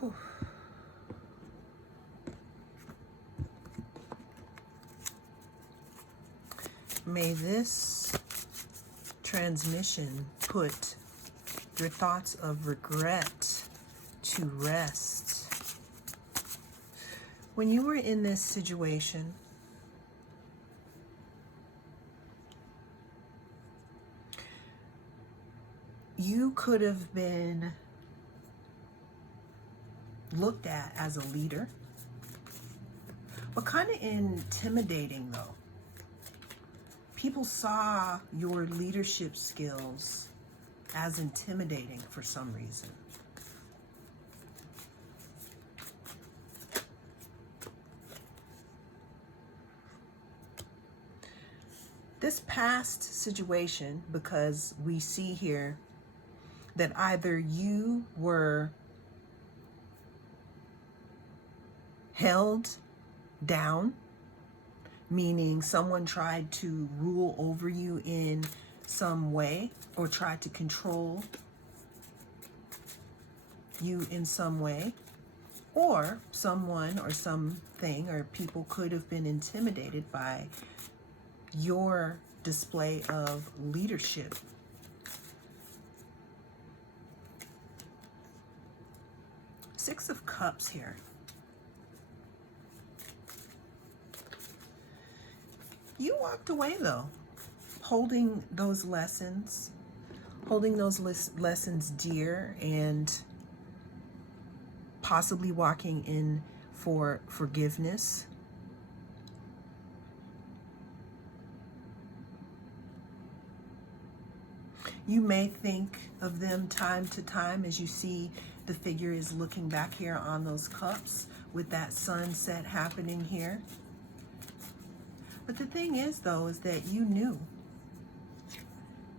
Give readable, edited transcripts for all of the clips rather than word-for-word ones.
Whew. May this transmission put your thoughts of regret to rest. When you were in this situation, you could have been looked at as a leader, but kind of intimidating though. People saw your leadership skills as intimidating for some reason. This past situation, because we see here that either you were held down, meaning someone tried to rule over you in some way or tried to control you in some way, or someone or something or people could have been intimidated by your display of leadership. Six of Cups here. You walked away though, holding those lessons dear, and possibly walking in for forgiveness. You may think of them time to time as you see the figure is looking back here on those cups with that sunset happening here. But the thing is, though, is that you knew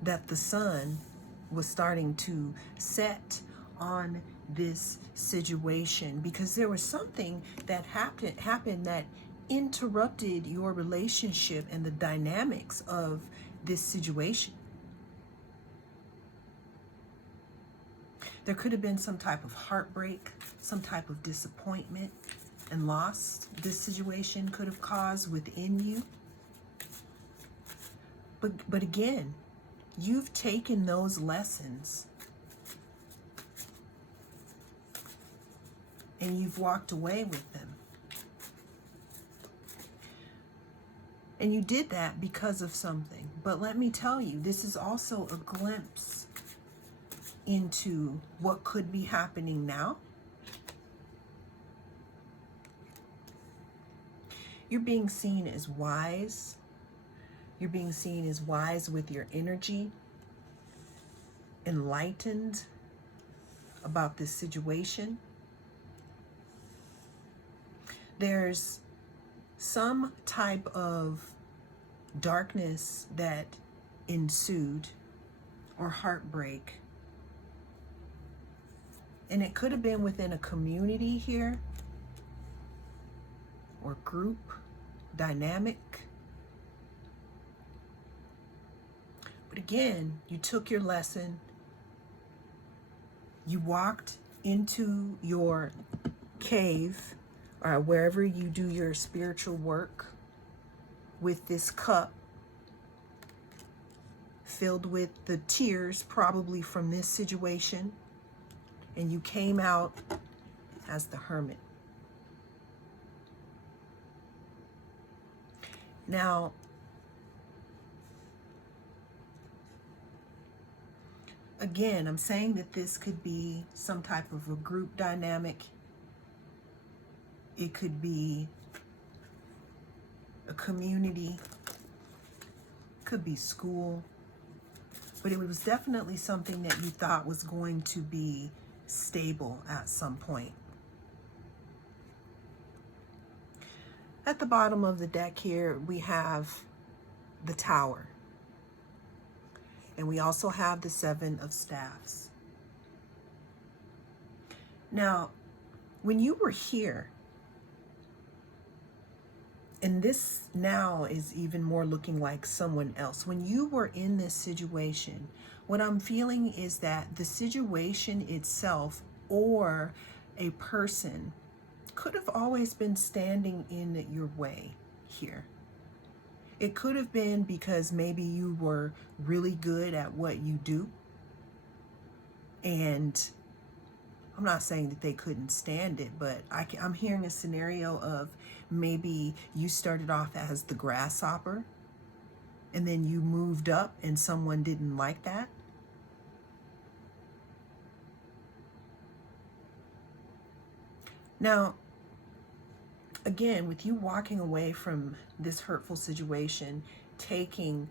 that the sun was starting to set on this situation because there was something that happened that interrupted your relationship and the dynamics of this situation. There could have been some type of heartbreak, some type of disappointment and loss this situation could have caused within you. But again, you've taken those lessons and you've walked away with them. And you did that because of something. But let me tell you, this is also a glimpse into what could be happening now. You're being seen as wise. You're being seen as wise with your energy, enlightened about this situation. There's some type of darkness that ensued or heartbreak. And it could have been within a community here or group dynamic. But again, you took your lesson. You walked into your cave or wherever you do your spiritual work with this cup filled with the tears probably from this situation. And you came out as the Hermit. Now, again, I'm saying that this could be some type of a group dynamic. It could be a community. It could be school. But it was definitely something that you thought was going to be stable at some point. At the bottom of the deck here, we have the Tower. And we also have the Seven of Staffs. Now, when you were here, and this now is even more looking like someone else. When you were in this situation, what I'm feeling is that the situation itself or a person could have always been standing in your way here. It could have been because maybe you were really good at what you do. And I'm not saying that they couldn't stand it, but I'm hearing a scenario of maybe you started off as the grasshopper and then you moved up and someone didn't like that. Now, again, with you walking away from this hurtful situation, taking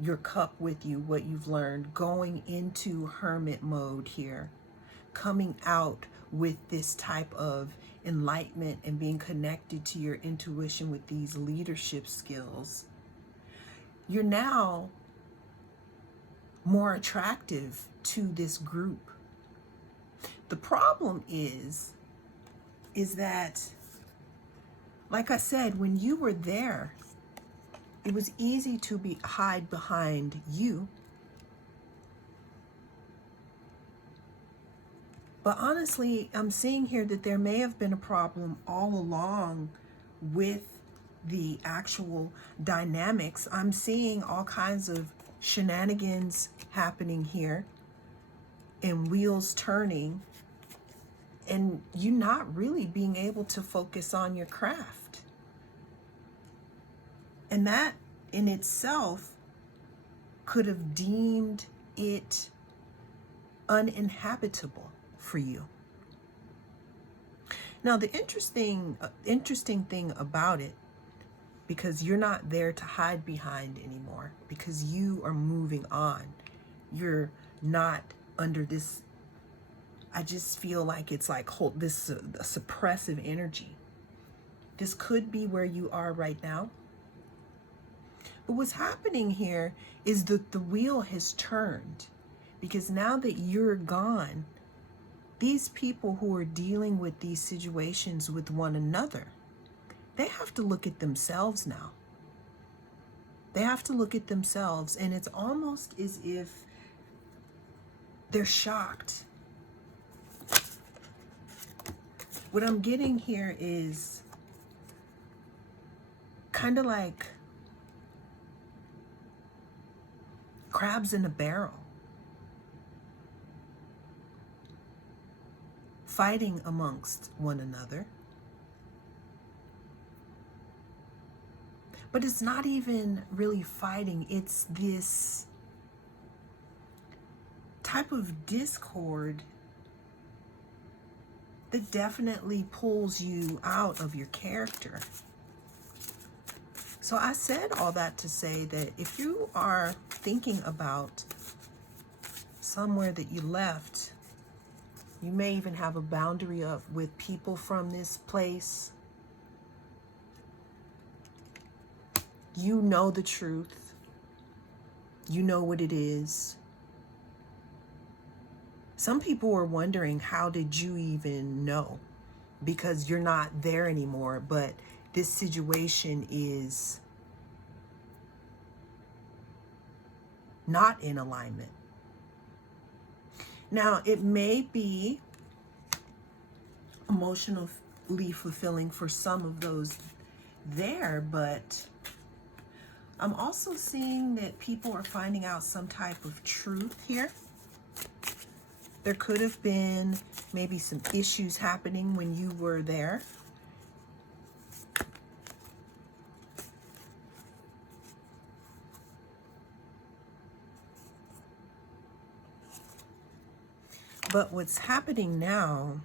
your cup with you, what you've learned, going into hermit mode here, coming out with this type of enlightenment and being connected to your intuition with these leadership skills, you're now more attractive to this group. The problem is that, like I said, when you were there, it was easy to hide behind you. But honestly, I'm seeing here that there may have been a problem all along with the actual dynamics. I'm seeing all kinds of shenanigans happening here and wheels turning, and you not really being able to focus on your craft. And that in itself could have deemed it uninhabitable for you. Now, the interesting thing about it, because you're not there to hide behind anymore, because you are moving on. You're not under this, I just feel like it's like this suppressive energy. This could be where you are right now. But what's happening here is that the wheel has turned, because now that you're gone, these people who are dealing with these situations with one another, they have to look at themselves now. They have to look at themselves, and it's almost as if they're shocked. What I'm getting here is kind of like crabs in a barrel, fighting amongst one another. But it's not even really fighting. It's this type of discord that definitely pulls you out of your character. So I said all that to say that if you are thinking about somewhere that you left, you may even have a boundary with people from this place. You know the truth. You know what it is. Some people are wondering, how did you even know? Because you're not there anymore, but this situation is not in alignment. Now, it may be emotionally fulfilling for some of those there, but I'm also seeing that people are finding out some type of truth here. There could have been maybe some issues happening when you were there. But what's happening now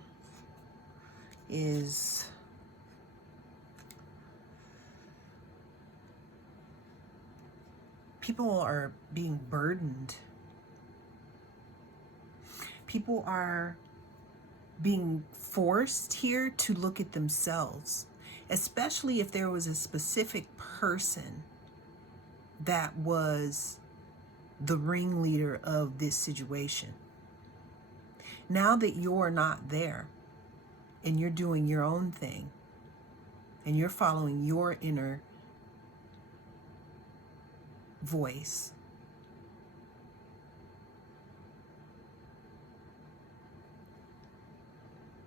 is people are being burdened. People are being forced here to look at themselves, especially if there was a specific person that was the ringleader of this situation. Now that you're not there and you're doing your own thing and you're following your inner voice,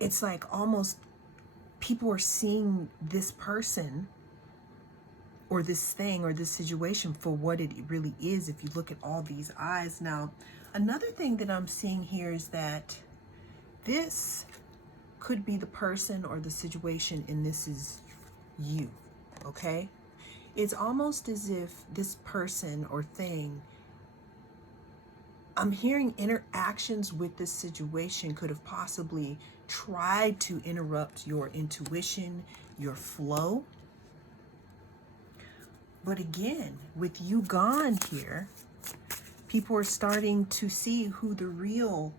it's like almost people are seeing this person or this thing or this situation for what it really is if you look at all these eyes. Now, another thing that I'm seeing here is that this could be the person or the situation, and this is you, okay? It's almost as if this person or thing, I'm hearing interactions with this situation could have possibly tried to interrupt your intuition, your flow. But again, with you gone here, people are starting to see who the real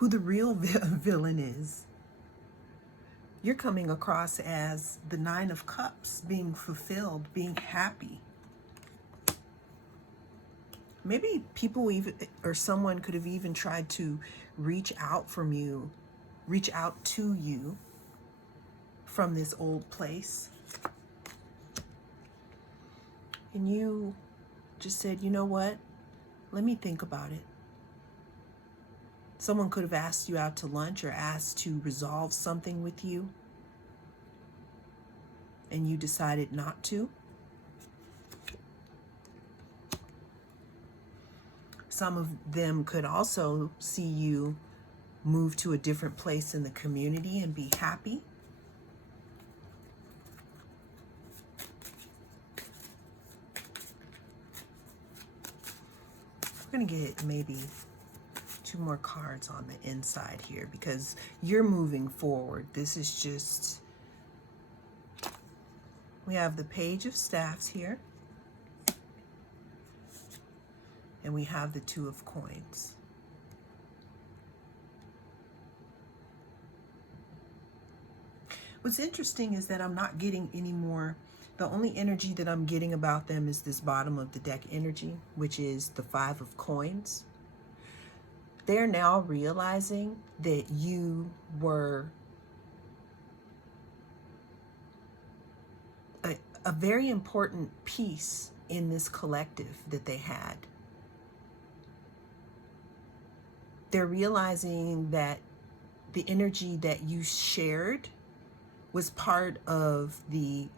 villain is. You're coming across as the Nine of Cups, being fulfilled, being happy. Maybe people even, or someone could have even tried to reach out to you from this old place. And you just said, you know what? Let me think about it. Someone could have asked you out to lunch or asked to resolve something with you, and you decided not to. Some of them could also see you move to a different place in the community and be happy. We're going to get maybe 2 more cards on the inside here because you're moving forward. This is just, we have the Page of Staffs here. And we have the Two of Coins. What's interesting is that I'm not getting any more. The only energy that I'm getting about them is this bottom of the deck energy, which is the Five of Coins. They're now realizing that you were a very important piece in this collective that they had. They're realizing that the energy that you shared was part of the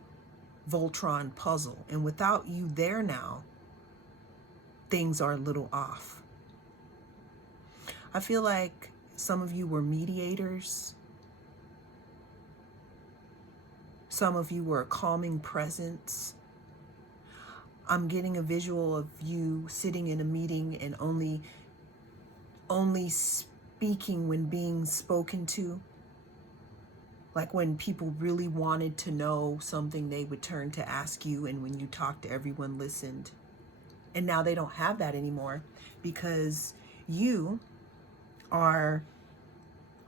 Voltron puzzle. And without you there now, things are a little off. I feel like some of you were mediators. Some of you were a calming presence. I'm getting a visual of you sitting in a meeting and only speaking when being spoken to. Like when people really wanted to know something, they would turn to ask you, and when you talked, everyone listened. And now they don't have that anymore because you are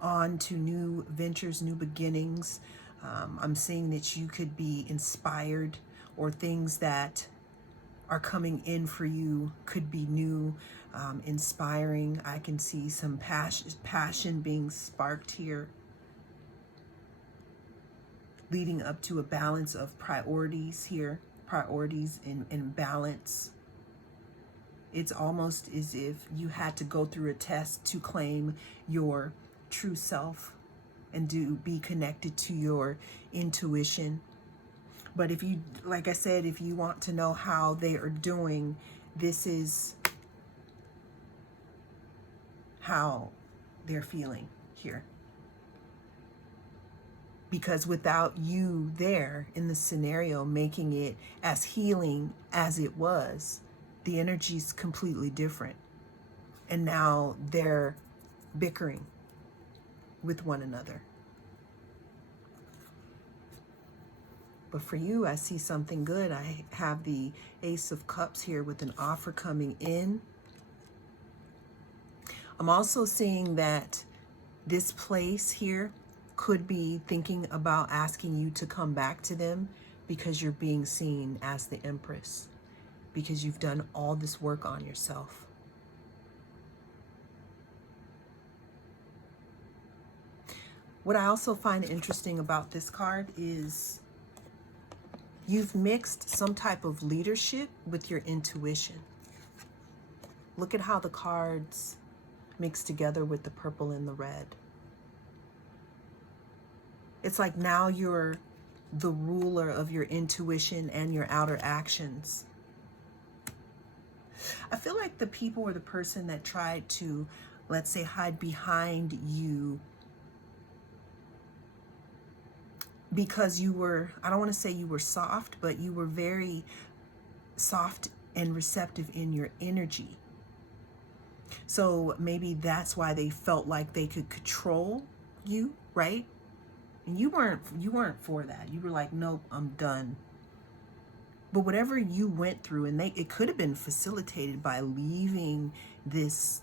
on to new ventures, new beginnings. I'm seeing that you could be inspired, or things that are coming in for you could be new, inspiring. I can see some passion being sparked here, leading up to a balance of priorities here, priorities in balance. It's almost as if you had to go through a test to claim your true self and be connected to your intuition. But if you, like I said, if you want to know how they are doing, this is how they're feeling here. Because without you there in the scenario, making it as healing as it was, the energy's completely different. And now they're bickering with one another. But for you, I see something good. I have the Ace of Cups here with an offer coming in. I'm also seeing that this place here could be thinking about asking you to come back to them because you're being seen as the Empress, because you've done all this work on yourself. What I also find interesting about this card is you've mixed some type of leadership with your intuition. Look at how the cards mixed together with the purple and the red. It's like now you're the ruler of your intuition and your outer actions. I feel like the people or the person that tried to, let's say, hide behind you because you were, I don't want to say you were soft, but you were very soft and receptive in your energy. So maybe that's why they felt like they could control you, right? And you weren't for that. You were like, nope, I'm done. But whatever you went through, and it could have been facilitated by leaving this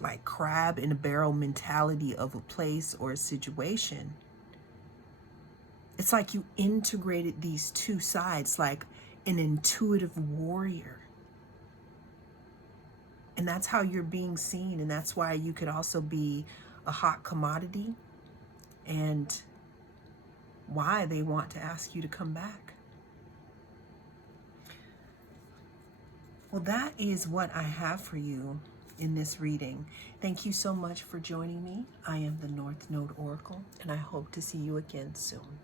like crab in a barrel mentality of a place or a situation. It's like you integrated these two sides like an intuitive warrior. And that's how you're being seen. And that's why you could also be a hot commodity, and why they want to ask you to come back. Well, that is what I have for you in this reading. Thank you so much for joining me. I am the North Node Oracle, and I hope to see you again soon.